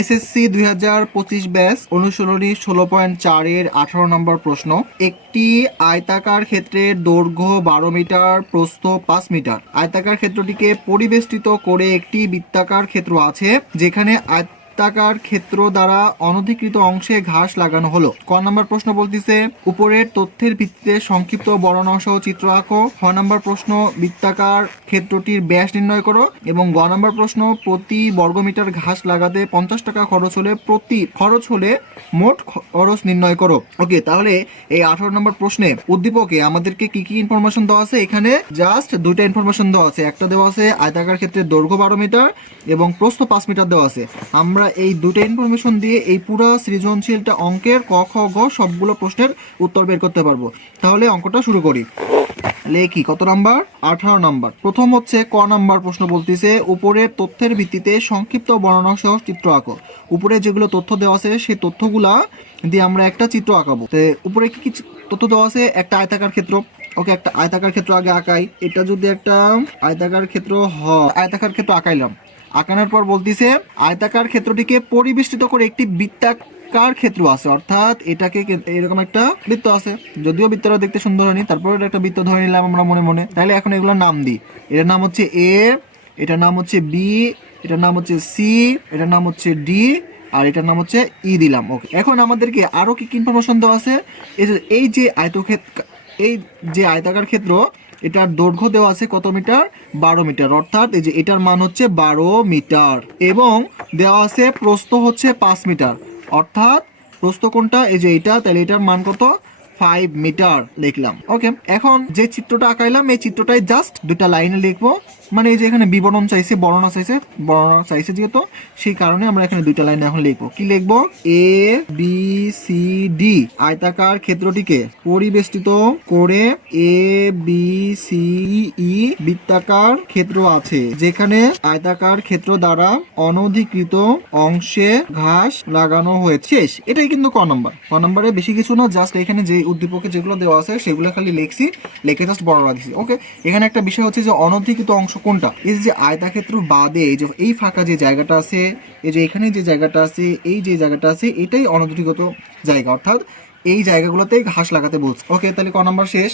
SSC 2025 batch অনুশীলনী 16.4 এর 18 নম্বর প্রশ্ন। একটি আয়তাকার ক্ষেত্রের দৈর্ঘ্য 12 মিটার, প্রস্থ 5 মিটার। আয়তাকার ক্ষেত্রটিকে পরিবেষ্টিত করে একটি বৃত্তাকার ক্ষেত্র আছে, যেখানে আয়তাকার ক্ষেত্র দ্বারা অনধিকৃত অংশে ঘাস লাগানো হলো। ক নম্বর প্রশ্ন বলতেছে উপরের তথ্যের ভিত্তিতে সংক্ষিপ্ত বর্ণনা সহ চিত্র আঁকো। খ নম্বর প্রশ্ন বৃত্তাকার ক্ষেত্রটির ব্যাস নির্ণয় করো। এবং গ নম্বর প্রশ্ন প্রতি বর্গমিটার ঘাস লাগাতে 50 টাকা খরচ হলে মোট খরচ নির্ণয় করো। ওকে, তাহলে এই 18 নম্বর প্রশ্নে উদ্দীপকে আমাদেরকে কি কি ইনফরমেশন দেওয়া আছে? এখানে জাস্ট দুইটা ইনফরমেশন দেওয়া আছে। একটা দেওয়া আছে আয়তাকার ক্ষেত্রের দৈর্ঘ্য 12 মিটার এবং প্রস্থ 5 মিটার দেওয়া আছে। আমরা এই দুটো ইনফরমেশন দিয়ে এই পুরো সৃজনশীলটা অঙ্কের ক খ গ সবগুলো প্রশ্নের উত্তর বের করতে পারবো। তাহলে অঙ্কটা শুরু করি। লেখি কত নাম্বার? 18 নাম্বার। প্রথম হচ্ছে ক নাম্বার প্রশ্ন বলতেছে উপরের তথ্যের ভিত্তিতে সংক্ষিপ্ত বর্ণনা সহ চিত্র আঁকো। উপরে যেগুলো তথ্য দেওয়া আছে সেই তথ্যগুলা দিয়ে আমরা একটা চিত্র আঁকাবো। উপরে কি কি তথ্য দেওয়া আছে? একটা আয়তাকার ক্ষেত্র। ওকে, একটা আয়তাকার ক্ষেত্র আগে আঁকাই। এটা যদি একটা আয়তাকার ক্ষেত্র আয়তাকার ক্ষেত্র আঁকাইলাম। আঁকানোর পর বলতেছে আয়তাকার ক্ষেত্রটিকে পরিবেষ্টিত করে একটি বৃত্তাকার ক্ষেত্র আছে, অর্থাৎ এটাকে এরকম একটা বৃত্ত আছে। যদিও বৃত্তটা দেখতে সুন্দর হয়নি, তারপর এটা একটা বৃত্ত ধরে নিলাম আমরা মনে মনে। তাহলে এখন এগুলোর নাম দিই। এটার নাম হচ্ছে এ, এটার নাম হচ্ছে বি, এটার নাম হচ্ছে সি, এটার নাম হচ্ছে ডি, আর এটার নাম হচ্ছে ই দিলাম। ওকে, এখন আমাদেরকে আরো কি কি ইনফরমেশন দেওয়া আছে? এই যে আয়তাকার ক্ষেত্র, এটার দৈর্ঘ্য দেওয়া আছে কত মিটার? 12 মিটার। অর্থাৎ এই যে এটার মান হচ্ছে 12 মিটার। এবং দেওয়া আছে প্রস্থ হচ্ছে 5 মিটার। অর্থাৎ প্রস্থ কোনটা? এই যে এটা, তাহলে এটার মান কত? 5 মিটার লিখলাম। ওকে, এখন যে চিত্রটা আঁকাইলাম এই চিত্রটাই জাস্ট দুটা লাইনে লিখবো। মানে এই যে এখানে বিবরণ চাইছে, বর্ণনা চাইছে যেহেতু, সেই কারণে আমরা এখানে দুইটা লাইনে এখন লিখবো। কি লিখবো? এ বি সি ডি আয়তাকার ক্ষেত্রটিকে পরিবেষ্টিত করে এ বি সি ই বৃত্তাকার ক্ষেত্র আছে, যেখানে আয়তাকার ক্ষেত্র দ্বারা অনধিকৃত অংশে ঘাস লাগানো হয়েছে। এটাই কিন্তু ক নম্বরে বেশি কিছু না, জাস্ট এখানে যে উদ্দীপকে যেগুলো দেওয়া আছে সেগুলো খালি লিখছি, লিখে জাস্ট বর্ণনা দিচ্ছি। ওকে, এখানে একটা বিষয় হচ্ছে যে অনধিকৃত অংশ কোনটা? এই যে আয়তাক্ষেত্র বাদে এই যে এই ফাঁকা যে জায়গাটা আছে, এই যে এখানে যে জায়গাটা আছে, এই যে জায়গাটা আছে, এটাই অনধিকৃত জায়গা। অর্থাৎ এই জায়গাগুলোতে ঘাস লাগাতে বলছে। ওকে, তাহলে ক নম্বর শেষ।